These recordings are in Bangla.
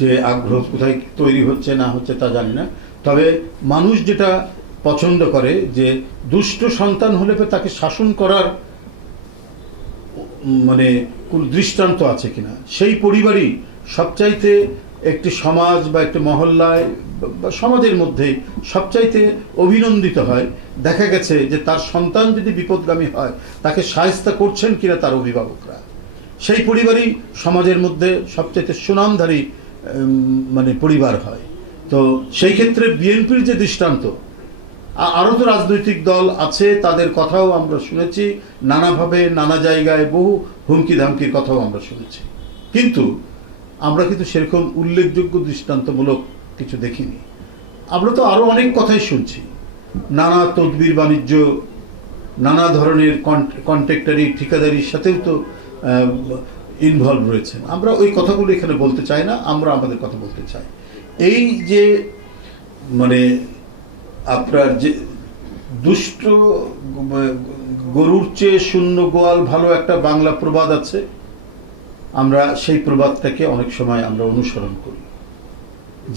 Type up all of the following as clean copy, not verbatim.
যে আগ্রহ কোথায় তৈরি হচ্ছে না হচ্ছে তা জানি না, তবে মানুষ যেটা পছন্দ করে যে দুষ্ট সন্তান হলে তাকে শাসন করার মানে কোন দৃষ্টান্ত আছে কিনা, সেই পরিবারই সবচাইতে একটি সমাজ বা একটি মহল্লায় বা সমাজের মধ্যে সবচাইতে অভিনন্দিত হয়। দেখা গেছে যে তার সন্তান যদি বিপদগামী হয় তাকে শায়েস্তা করছেন কিনা তার অভিভাবকরা, সেই পরিবারই সমাজের মধ্যে সবচাইতে সুনামধারী মানে পরিবার হয়। তো সেই ক্ষেত্রে বিএনপির যে দৃষ্টান্ত, আরও তো রাজনৈতিক দল আছে, তাদের কথাও আমরা শুনেছি নানাভাবে নানা জায়গায়, বহু হুমকি ধামকির কথাও আমরা শুনেছি, কিন্তু আমরা কিন্তু সেরকম উল্লেখযোগ্য দৃষ্টান্তমূলক কিছু দেখিনি। আমরা তো আরও অনেক কথাই শুনছি, নানা তদবির বাণিজ্য, নানা ধরনের কন্ট্রাক্টারি ঠিকাদারির সাথেও তো ইনভলভ রয়েছেন। আমরা ওই কথাগুলো এখানে বলতে চাই না, আমরা আমাদের কথা বলতে চাই। এই যে মানে আপনার যে দুষ্ট গরুর চেয়ে শূন্য গোয়াল ভালো একটা বাংলা প্রবাদ আছে, আমরা সেই প্রবাদটাকে অনেক সময় আমরা অনুসরণ করি,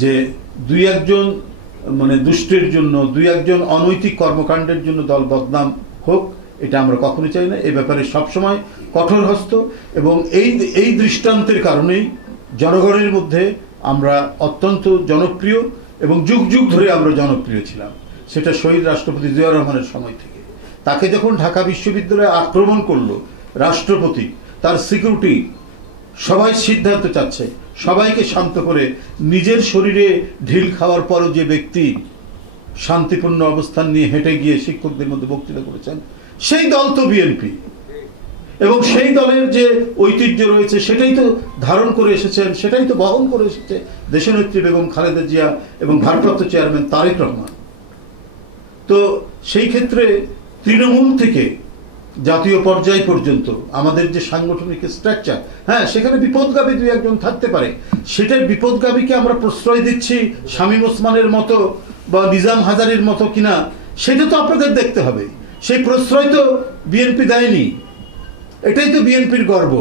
যে দুই একজন মানে দুষ্টের জন্য, দুই একজন অনৈতিক কর্মকাণ্ডের জন্য দল বদনাম হোক, এটা আমরা কখনো চাই না। এই ব্যাপারে সবসময় কঠোর হস্ত, এবং এই দৃষ্টান্তের কারণেই জনগণের মধ্যে আমরা অত্যন্ত জনপ্রিয় এবং যুগ যুগ ধরে আমরা জনপ্রিয় ছিলাম। সেটা শহীদ রাষ্ট্রপতি জিয়াউর রহমানের সময় থেকে। তাকে যখন ঢাকা বিশ্ববিদ্যালয়ে আক্রমণ করলো রাষ্ট্রপতি, তার সিকিউরিটি সবাই সিদ্ধান্ত চাচ্ছে, সবাইকে শান্ত করে নিজের শরীরে ঢিল খাওয়ার পরও যে ব্যক্তি শান্তিপূর্ণ অবস্থান নিয়ে হেঁটে গিয়ে শিক্ষকদের মধ্যে বক্তৃতা করেছেন, সেই দল তো বিএনপি, এবং সেই দলের যে ঐতিহ্য রয়েছে সেটাই তো ধারণ করে এসেছেন, সেটাই তো বহন করে এসেছে দেশনেত্রী বেগম খালেদা জিয়া এবং ভারপ্রাপ্ত চেয়ারম্যান তারেক রহমান। তো সেই ক্ষেত্রে তৃণমূল থেকে জাতীয় পর্যায় পর্যন্ত আমাদের যে সাংগঠনিক স্ট্রাকচার, হ্যাঁ সেখানে বিপদগামী দুই একজন থাকতে পারে, সেটার বিপদগামীকে আমরা প্রশ্রয় দিচ্ছি শামীম ওসমানের মতো বা নিজাম হাজারের মতো কিনা, সেটা তো আপনাদের দেখতে হবে। সেই প্রশ্রয় তো বিএনপি দেয়নি। এটাই তো বিএনপির গর্ব,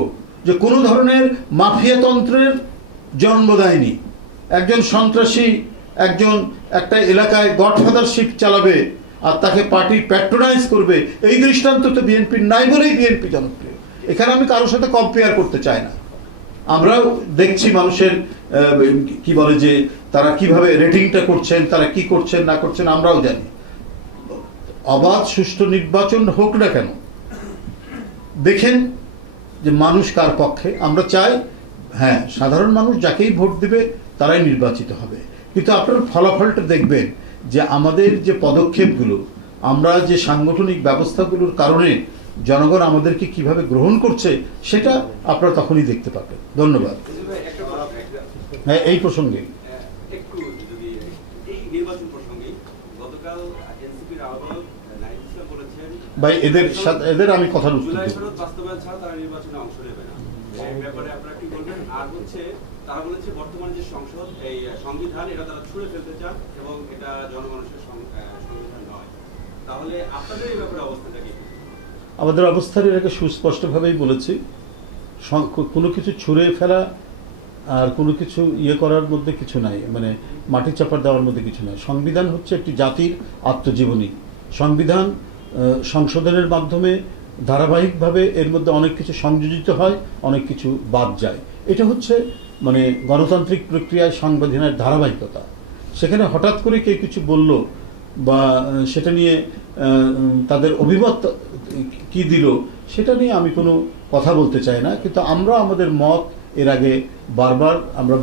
যে কোনো ধরনের মাফিয়াতন্ত্রের জন্ম দেয়নি। একজন সন্ত্রাসী একজন একটা এলাকায় গডফাদারশিপ চালাবে আর তাকে পার্টি প্যাট্রোনাইজ করবে, এই দৃষ্টান্ত তো বিএনপির নাই বলেই বিএনপি জনপ্রিয়। এখানে আমি কারোর সাথে কম্পেয়ার করতে চাই না। আমরাও দেখছি মানুষের কি বলে যে তারা কিভাবে রেটিংটা করছেন, তারা কি করছেন না করছেন আমরাও জানি। অবাধ সুষ্ঠু নির্বাচন হোক না কেন, দেখেন যে মানুষ কার পক্ষে। আমরা চাই হ্যাঁ সাধারণ মানুষ যাকেই ভোট দিবে তারাই নির্বাচিত হবে, কিন্তু আপনার ফলাফলটা দেখবেন যে আমাদের যে পদক্ষেপগুলো, আমরা যে সাংগঠনিক ব্যবস্থাগুলোর কারণে জনগণ আমাদেরকে কিভাবে গ্রহণ করছে সেটা আপনারা তখনই দেখতে পাবেন। ধন্যবাদ। হ্যাঁ এই প্রসঙ্গে ভাই এদের আমি কথার উত্তর দেব। আর হচ্ছে তারা বলেছে বর্তমানে যে সংসদ এই সংবিধান এটা তারা ছুঁড়ে ফেলতে চান এবং এটা জনগণের সংবিধান নয়। তাহলে আপনাদের এই ব্যাপারে অবস্থাটা কি? আমাদের অবস্থান এটাকে সুস্পষ্টভাবেই বলেছি, কোনো কিছু ছুঁড়ে ফেলা আর কোনো কিছু ইয়ে করার মধ্যে কিছু নাই, মানে মাটি চাপা দেওয়ার মধ্যে কিছু নাই। সংবিধান হচ্ছে একটি জাতির আত্মজীবনী। সংবিধান সংশোধনের মাধ্যমে ধারাবাহিকভাবে এর মধ্যে অনেক কিছু সংযোজিত হয়, অনেক কিছু বাদ যায়। এটা হচ্ছে মানে গণতান্ত্রিক প্রক্রিয়ায় সংবিধানের ধারাবাহিকতা। সেখানে হঠাৎ করে কেউ কিছু বলল বা সেটা নিয়ে তাদের অভিমত কি দিল সেটা নিয়ে আমি কোনো কথা বলতে চাই না, কিন্তু আমরা আমাদের মত এর আগে বারবার আমরা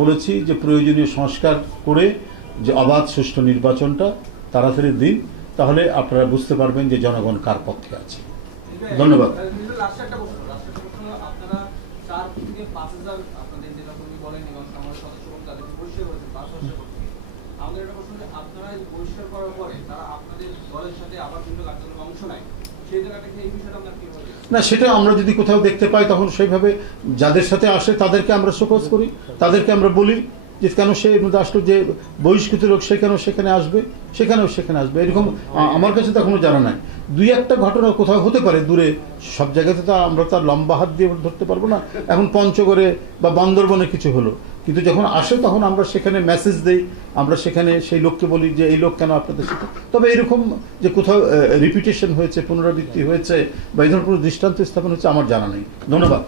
বলেছি যে প্রয়োজনীয় সংস্কার করে যে অবাধ সুষ্ঠু নির্বাচনটা তাড়াতাড়ি দিন, তাহলে আপনারা বুঝতে পারবেন যে জনগণ কার পক্ষে আছে। ধন্যবাদ। না সেটা আমরা যদি কোথাও দেখতে পাই তখন সেইভাবে যাদের সাথে আসে তাদেরকে আমরা শোকজ করি, তাদেরকে আমরা বলি যে কেন সে আসলো, যে বহিষ্কৃত লোক সে কেন সেখানে আসবে, সেখানে আসবে। এরকম আমার কাছে তো এখনো জানা নাই। দুই একটা ঘটনা কোথাও হতে পারে দূরে, সব জায়গাতে তো আমরা তার লম্বা হাত দিয়ে ধরতে পারবো না। এখন পঞ্চগড়ে বা বান্দরবনে কিছু হলো, কিন্তু যখন আসে তখন আমরা সেখানে মেসেজ দেই, আমরা সেখানে সেই লোককে বলি যে এই লোক কেন আপনাদের সাথে। তবে এরকম যে কোথাও রিপিটেশন হয়েছে, পুনরাবৃত্তি হয়েছে বা এই ধরনের কোনো দৃষ্টান্ত স্থাপন হচ্ছে আমার জানা নেই। ধন্যবাদ।